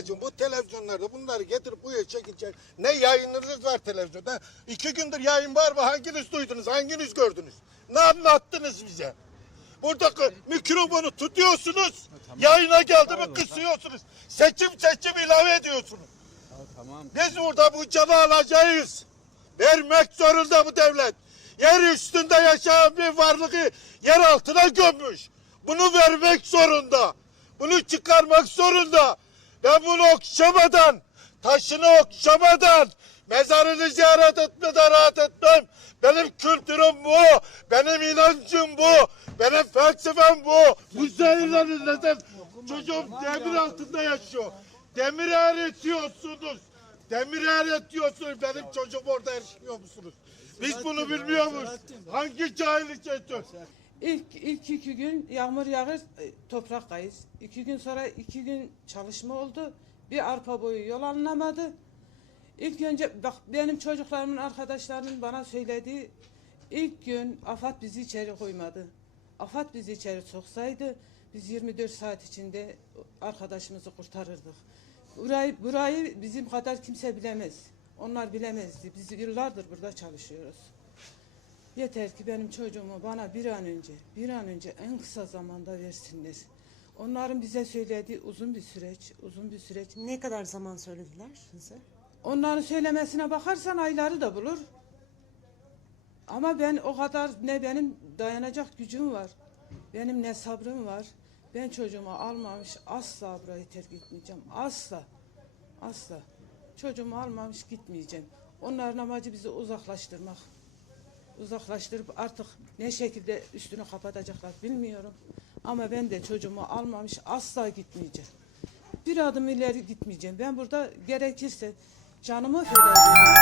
Ablacığım bu televizyonlarda bunları getirip buraya çekince ne yayınınız var televizyonda? İki gündür yayın var mı? Hanginiz duydunuz? Hanginiz gördünüz? Ne anlattınız bize? Buradaki mikrofonu tutuyorsunuz. Yayına geldi mi kısıyorsunuz. Seçim seçim ilave ediyorsunuz. Tamam. Biz burada bu canı alacağız. Vermek zorunda bu devlet. Yer üstünde yaşayan bir varlığı yer altına gömmüş. Bunu vermek zorunda. Bunu çıkarmak zorunda. Ben bunu okşamadan, taşını okşamadan, mezarını ziyaret etmeden rahat etmem. Benim kültürüm bu, benim inancım bu, benim felsefem bu. Bu zehirlerin neden? Çocuğum demir altında yaşıyor. Demir eritiyorsunuz. Demir eritiyorsunuz. Benim çocuğum orada erişmiyor musunuz? Biz bunu bilmiyor muyuz? Hangi cahillik ediyor? İlk, ilk iki gün yağmur yağır, e, topraktayız. İki gün sonra iki gün çalışma oldu. Bir arpa boyu yol alınamadı. İlk önce bak benim çocuklarımın arkadaşlarının bana söylediği ilk gün AFAD bizi içeri koymadı. AFAD bizi içeri soksaydı biz 24 saat içinde arkadaşımızı kurtarırdık. Burayı, burayı bizim kadar kimse bilemez. Onlar bilemezdi. Biz yıllardır burada çalışıyoruz. Yeter ki benim çocuğumu bana bir an önce, bir an önce en kısa zamanda versinler. Onların bize söylediği uzun bir süreç, uzun bir süreç. Ne kadar zaman söylediler size? Onların söylemesine bakarsan ayları da bulur. Ama ben o kadar ne benim dayanacak gücüm var, benim ne sabrım var. Ben çocuğumu almamış asla burayı terk etmeyeceğim. Asla, asla. Çocuğumu almamış gitmeyeceğim. Onların amacı bizi uzaklaştırmak. Uzaklaştırıp artık ne şekilde üstünü kapatacaklar bilmiyorum. Ama ben de çocuğumu almamış asla gitmeyeceğim. Bir adım ileri gitmeyeceğim. Ben burada gerekirse canımı feda edeceğim.